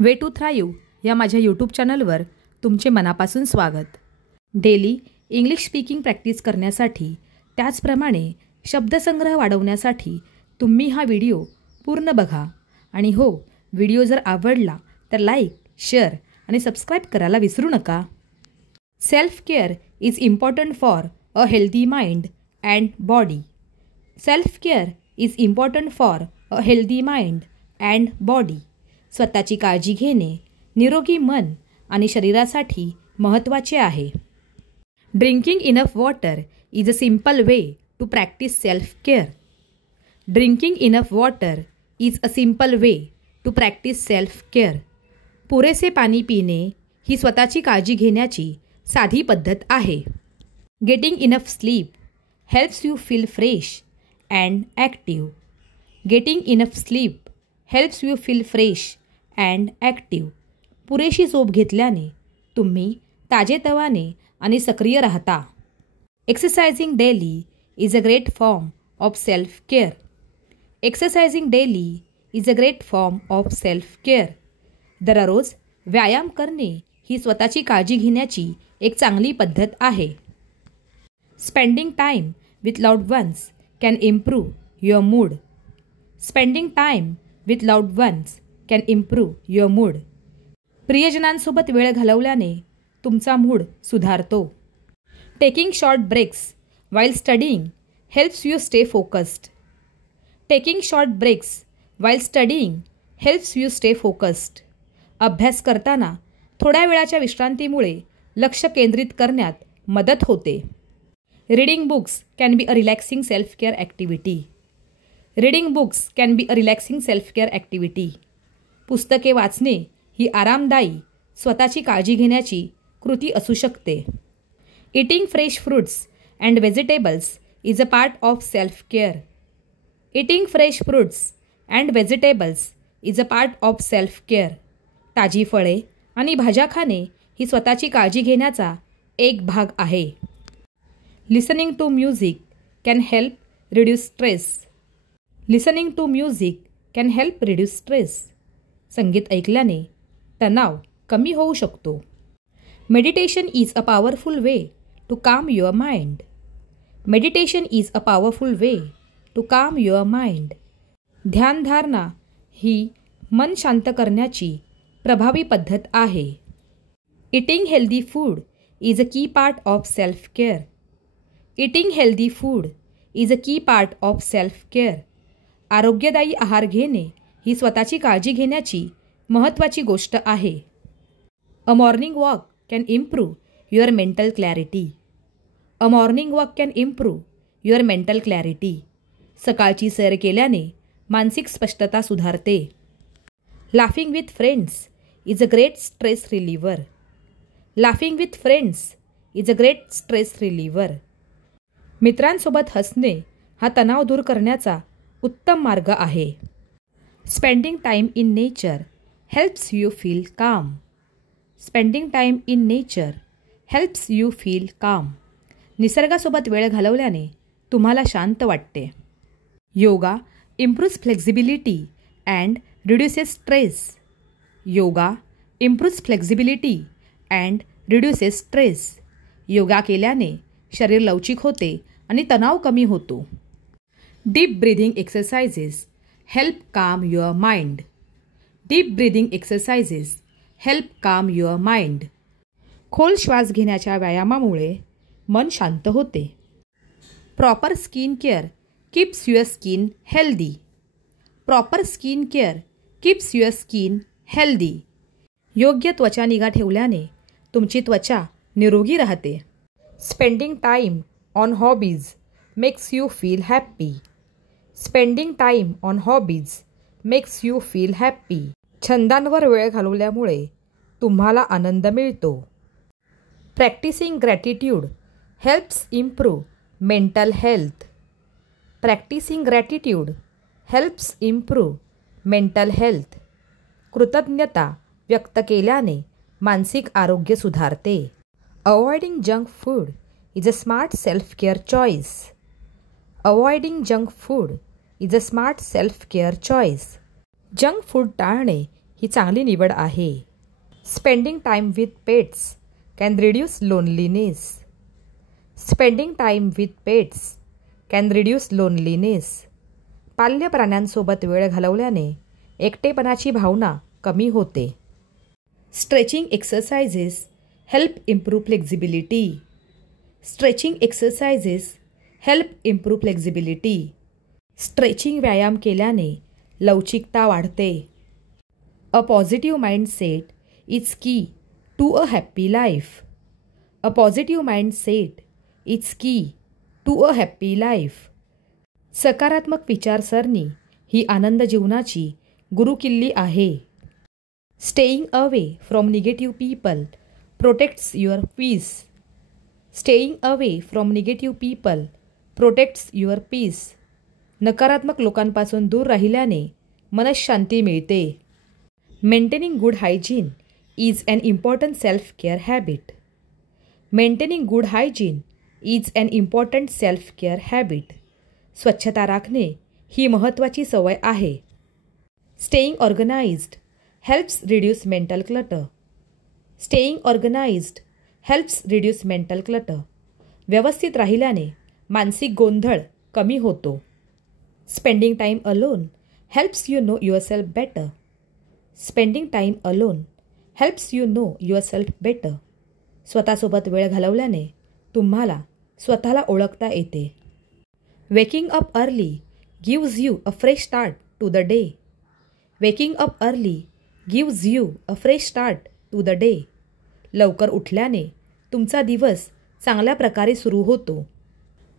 Way to thrive या माझ्या YouTube चॅनलवर तुमचे मनापासून स्वागत. डेली इंग्लिश स्पीकिंग प्रॅक्टिस करण्यासाठी त्याचप्रमाणे शब्दसंग्रह वाढवण्यासाठी तुम्ही हा व्हिडिओ पूर्ण बघा. आणि हो, व्हिडिओ जर आवडला तर लाईक, शेअर आणि सबस्क्राईब करायला विसरू नका. Self care is important for a healthy mind and body. Self care is important for a healthy mind and body. स्वतःची काळजी घेणे निरोगी मन आणि शरीरासाठी महत्त्वाचे आहे. Drinking enough water is a simple way to practise self care. Drinking enough water is a simple way to practise self care. पुरेसे पाणी पिणे ही स्वतःची काळजी घेण्याची साधी पद्धत आहे. Getting enough sleep helps you feel fresh and active. Getting enough sleep helps you feel fresh and active. पुरेशी झोप घेतल्याने तुम्ही ताजेतवाने आणि सक्रिय राहता. Exercising daily is a great form of self care. Exercising daily is a great form of self care. दररोज व्यायाम करणे ही स्वतःची काळजी घेण्याची एक चांगली पद्धत आहे. Spending time with loved ones can improve your mood. Spending time with loved ones can improve your mood. प्रियजनांसोबत वेळ घालवल्याने तुमचा मूड सुधारतो. Taking short breaks while studying helps you stay focused. Taking short breaks while studying helps you stay focused. अभ्यास करताना थोड्या वेळाच्या विश्रांतीमुळे लक्ष केंद्रित करण्यात मदत होते. Reading books can be a relaxing self care activity. Reading books can be a relaxing self care activity. पुस्तके वाचणे ही आरामदायी स्वतःची काळजी घेण्याची कृती असू शकते. Eating fresh fruits and vegetables is a part of self care. Eating fresh fruits and vegetables is a part of self care. ताजी फळे आणि भाज्या खाणे ही स्वतःची काळजी घेण्याचा एक भाग आहे. Listening to music can help reduce stress. Listening to music can help reduce stress. संगीत ऐकल्याने तणाव कमी होऊ शकतो. Meditation is a powerful way to calm your mind. Meditation is a powerful way to calm your mind. ध्यानधारणा ही मन शांत करण्याची प्रभावी पद्धत आहे. Eating healthy food is a key part of self care. Eating healthy food is a key part of self care. आरोग्यदायी आहार घेणे ही स्वतःची काळजी घेण्याची महत्त्वाची गोष्ट आहे. A morning walk can improve your mental clarity. A morning walk can improve your mental clarity. सकाळची सैर केल्याने मानसिक स्पष्टता सुधारते. Laughing with friends is a great stress reliever. Laughing with friends is a great stress reliever. मित्रांसोबत हसणे हा तणाव दूर करण्याचा उत्तम मार्ग आहे. Spending time in nature helps you feel calm. Spending time in nature helps you feel calm. निसर्गासोबत वेळ घालवल्याने तुम्हाला शांत वाटते. Yoga improves flexibility and reduces stress. Yoga improves flexibility and reduces stress. Yoga केल्याने शरीर लवचिक होते आणि तणाव कमी होतो. डीप ब्रीदिंग एक्सरसाइजेस हेल्प काम your mind. Deep breathing exercises help काम युअर माइंड. खोल श्वास घेण्याच्या व्यायामामुळे मन शांत होते. Proper skin care keeps your skin healthy. Proper skin care keeps your skin healthy. योग्य त्वचा निगा ठेवल्याने तुमची त्वचा निरोगी राहते. Spending time on hobbies makes you feel happy. Spending time on hobbies makes you feel happy. छंदांवर वेळ घालवल्यामुळे तुम्हाला आनंद मिळतो. Practicing gratitude helps improve mental health. Practicing gratitude helps improve mental health. कृतज्ञता व्यक्त केल्याने मानसिक आरोग्य सुधारते. Avoiding junk food is a smart self care choice. Avoiding junk food is a smart self care choice. Junk food टाळणे ही चांगली निवड आहे. Spending time with pets can reduce loneliness. Spending time with pets can reduce loneliness. पाल्य प्राण्यांसोबत वेळ घालवल्याने एकटेपणाची भावना कमी होते. Stretching exercises help improve flexibility. Stretching exercises help improve flexibility. Stretching व्यायाम केल्याने लवचिकता वाढते. A positive mindset is key to a happy life. A positive mindset is key to a happy life. सकारात्मक विचारसरणी ही आनंद जीवनाची गुरुकिल्ली आहे. Staying away from negative people protects your peace. Staying away from negative people protects your piece. नकारात्मक लोकांपासून दूर राहिल्याने मनःशांती मिळते. Maintaining good hygiene is an important self care habit. Maintaining good hygiene is an important self care habit. स्वच्छता राखणे ही महत्त्वाची सवय आहे. Staying organized helps reduce mental clutter. Staying organized helps reduce mental clutter. व्यवस्थित राहिल्याने मानसिक गोंधळ कमी होतो. Spending time alone helps you know yourself better. Spending time alone helps you know yourself better. स्वतःसोबत वेळ घालवल्याने तुम्हाला स्वतःला ओळखता येते. Waking up early gives you a fresh start to the day. Waking up early gives you a fresh start to the day. लवकर उठल्याने तुमचा दिवस चांगल्या प्रकारे सुरू होतो.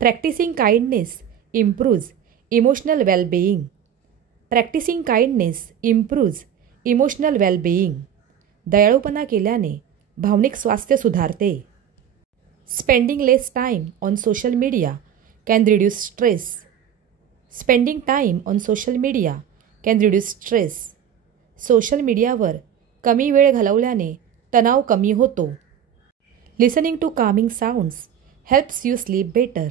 Practicing kindness improves emotional wellbeing. Practicing kindness improves emotional wellbeing. दयाळूपणा केल्याने भावनिक स्वास्थ्य सुधारते. Spending less time on social media can reduce stress. Spending time on social media can reduce stress. Social मीडियावर कमी वेळ घालवल्याने तणाव कमी होतो. Listening to calming sounds helps you sleep better.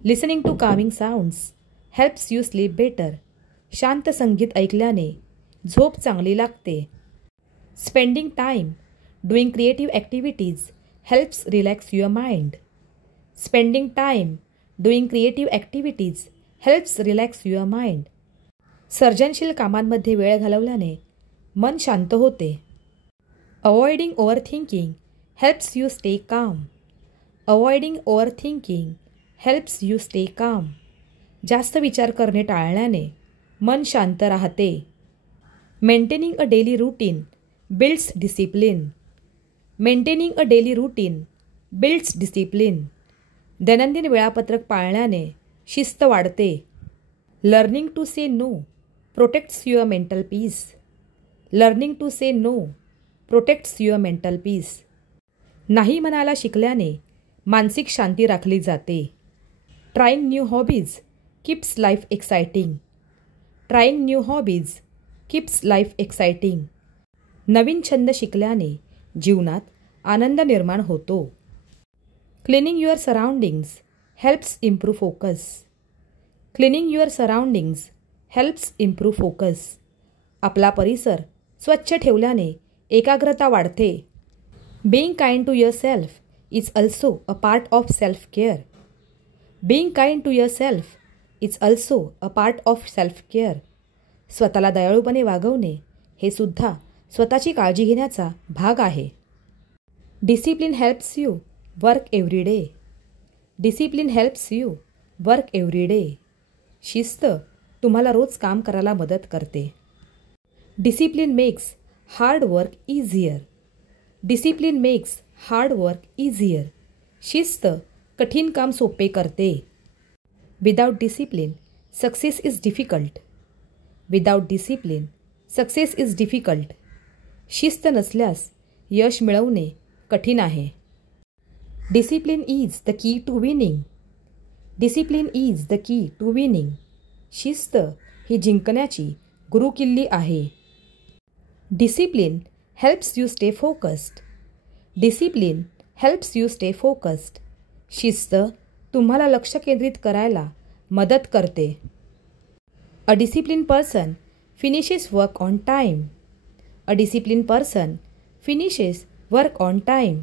Listening to calming sounds helps you sleep better. शांत संगीत ऐकल्याने झोप चांगली लागते. Spending time doing creative activities helps relax your mind. Spending time doing creative activities helps relax your mind. सर्जनशील कामांमध्ये वेळ घालवल्याने मन शांत होते. Avoiding over thinking helps you stay calm. Avoiding over thinking helps you stay calm. जास्त विचार करणे टाळल्याने मन शांत राहते. Maintaining a daily routine builds discipline. Maintaining a daily routine builds discipline. दैनंदिन वेळापत्रक पाळण्याने शिस्त वाढते. Learning to say no protects your mental peace. Learning to say no protects your mental peace. नाही म्हणायला शिकल्याने मानसिक शांती राखली जाते. Trying new hobbies keeps life exciting. Trying new hobbies keeps life exciting. नवीन छंद शिकल्याने जीवनात आनंद निर्माण होतो. Cleaning your surroundings helps improve focus. Cleaning your surroundings helps improve focus. आपला परिसर स्वच्छ ठेवल्याने एकाग्रता वाढते. Being kind to yourself is also a part of self care. Being kind to yourself is also a part of self care. स्वतःला दयाळूपणे वागवणे हे सुद्धा स्वतःची काळजी घेण्याचा भाग आहे. Discipline helps you work every day. Discipline helps you work every day. शिस्त तुम्हाला रोज काम करायला मदत करते. Discipline makes hard work easier. Discipline makes hard work easier. शिस्त कठीण काम सोपे करते. Without discipline success is difficult. Without discipline success is difficult. शिस्त नसल्यास यश मिळवणे कठीण आहे. Discipline is the key to winning. Discipline is the key to winning. शिस्त ही जिंकण्याची गुरुकिल्ली आहे. Discipline helps you stay focused. Discipline helps you stay focused. शिस्त तुम्हाला लक्ष केंद्रित करायला मदत करते. A discipline person finishes work on time. A discipline person finishes work on time.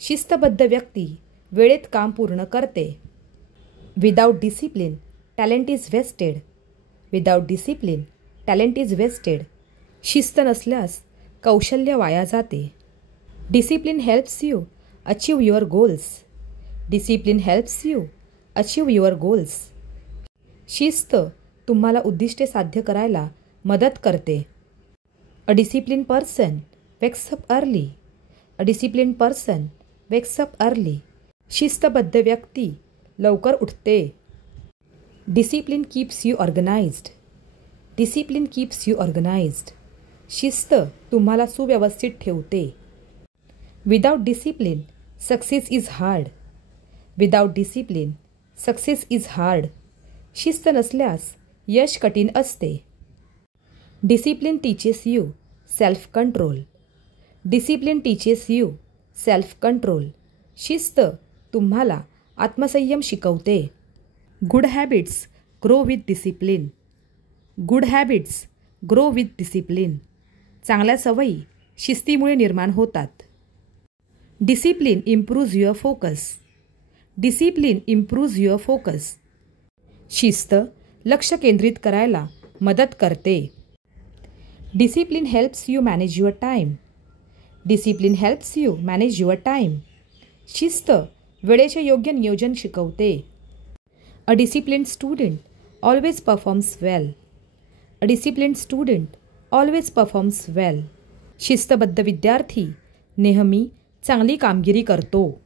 शिस्तबद्ध व्यक्ती वेळेत काम पूर्ण करते. Without discipline talent is wasted. Without discipline talent is wasted. शिस्त नसल्यास कौशल्य वाया जाते. Discipline helps you achieve your goals. Discipline helps you achieve your goals. शिस्त तुम्हाला उद्दिष्टे साध्य करायला मदत करते. A discipline person wakes up early. A discipline person wakes up early. शिस्तबद्ध व्यक्ती लवकर उठते. Discipline keeps you organized. Discipline keeps you organized. शिस्त तुम्हाला सुव्यवस्थित ठेवते. Without discipline success is hard. Without discipline success is hard. शिस्त नसल्यास यश कठीण असते. Discipline teaches you self control. Discipline teaches you self control. शिस्त तुम्हाला आत्मसंयम शिकवते. Good habits grow with discipline. Good habits grow with discipline. चांगल्या सवयी शिस्तीमुळे निर्माण होतात. Discipline improves your focus. Discipline improves your focus. शिस्त लक्ष केंद्रित करायला मदत करते. Discipline helps you manage your time. Discipline helps you manage your time. शिस्त वेळेचे योग्य नियोजन शिकवते. A discipline student always performs well. A discipline student always performs well. शिस्तबद्ध विद्यार्थी नेहमी चांगली कामगिरी करतो.